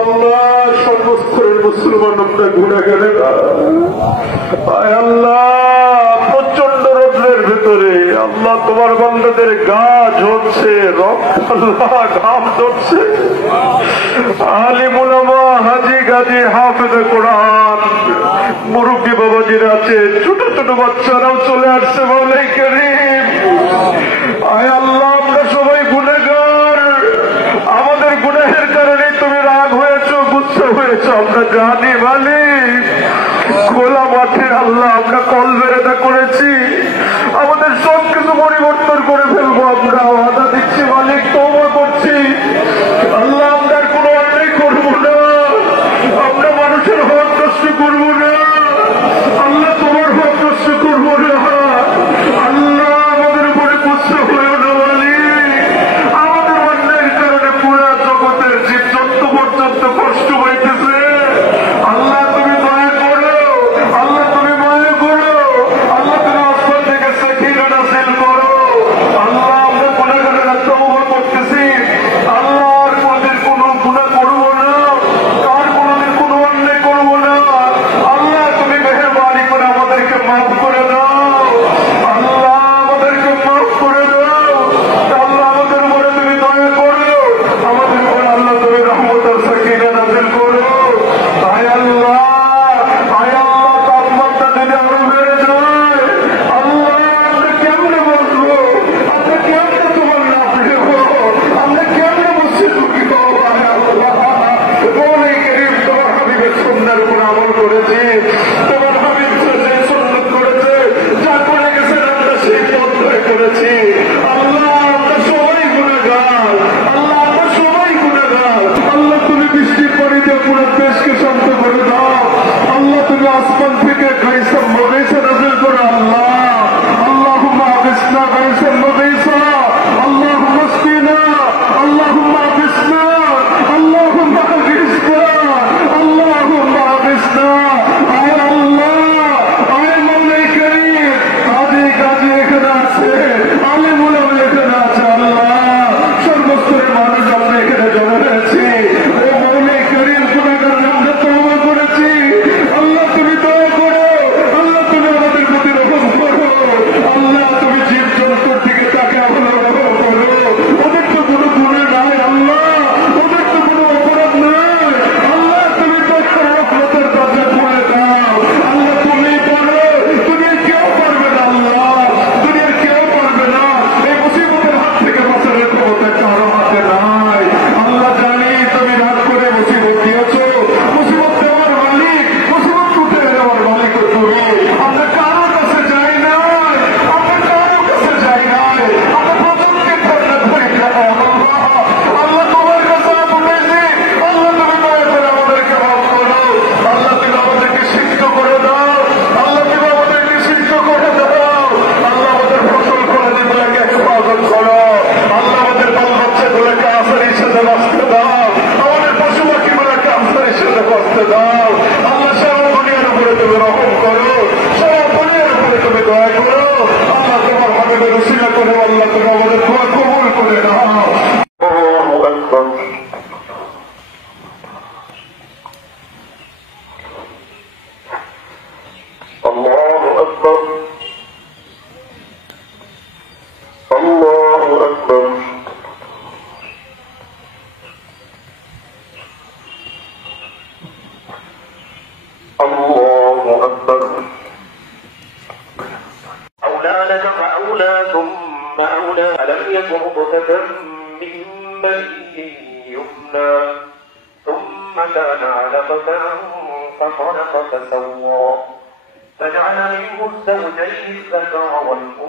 আল্লাহ সর্বস্তরের মুসলমান আমরা গুনাহগারেরা। আয় আল্লাহ প্রচন্ড রোদ্রের ভেতরে আল্লাহ তোমার বান্দাদের গা ঝরছে, রক্ত আল্লাহ ঘাম ঝরছে। আলিম উলামা, হাজি গাজী, হাফেজে কোরআন, মুরব্বী বাবাজিরা আছে, ছোট ছোট বাচ্চারাও চলে আসছে। মাওলাই কারীম আয় আল্লাহ আমরা সবাই গুনাহগার, আমাদের গুনাহের কারণে তুমি রাগ হয়েছো, গুচ্ছা হয়েছো আমরা জানি। মালিক খোলা মাঠে আল্লাহ আমরা কলবের আদা করেছি, আমাদের সব কিছু পরিবর্তন করে ফেলবো, আমরা ওয়াদা দিচ্ছি মালিক, তওবা করছি আল্লাহ, আমরা আর কোনো অন্যায় করবো না, আমরা মানুষের হক নষ্ট করবো না আল্লাহ, তোমার হক নষ্ট করবো না আল্লাহ, আমাদের উপরে গুচ্ছা হয়েও না মালিক, আমাদের অন্যায়ের কারণে পুরা জগতের জীবজন্তু পর্যন্ত কষ্ট হইতেছে আল্লাহ, তুমি দয়া করো আল্লাহ, তুমি মায়া করো আল্লাহ, তুমি আসমান থেকে সাকিনা নাযিল করো আল্লাহ, আমরা গুনাহগারেরা তওবা করতেছি আল্লাহ, আর কোনদিন কোনো গুনাহ করবো না, আর কোনদিন কোনো অন্যায় করবো না আল্লাহ, তুমি মেহেরবানি করে আমাদেরকে মাফ করে দাও আল্লাহ, আমাদেরকে মাফ করে দাও আল্লাহ, আমাদের উপরে তুমি দয়া করো, আমাদের উপরে আল্লাহ তুমি রহমত আর সাকিনা নাযিল করো। আয় আল্লাহ তাপমাত্রা যদি আরো বেড়ে যায় আল্লাহ, আমরা কেমনে বলবো, আমরা কেমনে তোমার না পেব, আমরা কেমনে বসে ঢুকিব। আয় আল্লাহ মাওলাই কারীম তোমার হাবিবের সুন্নাহর উপর আমল করেছি, তোমার হাবিব যে সুন্নাত করেছে, যা করে গেছেন আমরা সেই পথ ধরে করেছি আল্লাহ, আমরা সবাই গুনাহগার আল্লাহ, আমরা সবাই গুনাহগার আল্লাহ, তুমি বৃষ্টির পানি দিয়ে পুরো দেশকে শান্ত করে দাও আল্লাহ, তুমি আসমান থেকে গাইসা মগাইসা নাযিল করো আল্লাহ, আল্লাহুম্মা আবিসনা গাইসা মগাইসা, আল্লাহুম্মা আসকিনা, আল্লাহুম্মা আবিসনা, আল্লাহুম্মা আবিসনা, আল্লাহুম্মা আবিসনা। আয় আল্লাহ, আয় মাওলাই কারীম, হাজি গাজী এখানে আছে, আলিম উলামা এখানে আছে আল্লাহ, সর্বস্তরের মানুষ আমরা এখানে জড়ো হয়েছি, ও মাওলাই কারীম গুনাহগার আমরা তওবা করেছি আল্লাহ, তুমি দয়া করো আল্লাহ, তুমি আমাদের প্রতি রহম করো আল্লাহ, তুমি জীবজন্তুর দিকে তাকে আমাদের রহম করো, ওদের তো কোনো গুনাহ নাই আল্লাহ, ওদের তো কোনো অপরাধ নাই আল্লাহ, তুমি তো রহমতের দরজা খুলে দাও আল্লাহ, তুমি পারো, দুনিয়ার কেউ পারবে না আল্লাহ, দুনিয়ার কেউ পারবে না, এই মুসিবতের হাত থেকে বাঁচানোর ক্ষমতা কারো হাতে নাই আল্লাহ, জানি তুমি রাগ করে মুসিবত দিয়েছো, মুসিবত দেওয়ার মালিক, মুসিবত তুলে দেওয়ার মালিক তুমি, আমরা কারো কাছে যাই নাই, আমরা কারো কাছে যাই নাই, আমরা প্রথমকে ধরে ধরে আল্লাহ, তোমার কাছে বলেছি আল্লাহ, তুমি দয়া করে আমাদেরকে মাফ করো আল্লাহ, তুমি আমাদেরকে সিদ্ধ করে দাও আল্লাহ, তুমি আমাদেরকে সিদ্ধ করে দাও আল্লাহ, আমাদের ফসল ফলাদিগুলোকে হেফাজত করো আল্লাহ, আমাদের বাল বাচ্চাগুলোকে আসারির সাথে বাঁচতে দাও, আমাদের পশু পাখিগুলোকে আসারির সাথে বাঁচতে দাও আল্লাহ, সারা দুনিয়ার উপরে তুমি রহম করো, সারা দুনিয়ার উপরে তুমি দয়া করো আল্লাহ, তোমার হাবিবের উসিলা করে আল্লাহ, তুমি আমাদের দোয়া কবুল করে নাও। আল্লাহু আকবার। আল্লাহু আকবার। আল্লাহু আকবার। আল্লাহু আকবার। أولى لك فأولى ثم أولى ألم يكن نطفة من ماء يمنى ثم كان علقة فخلق فسوى فجعل منه الزوجين الذكر والأنثى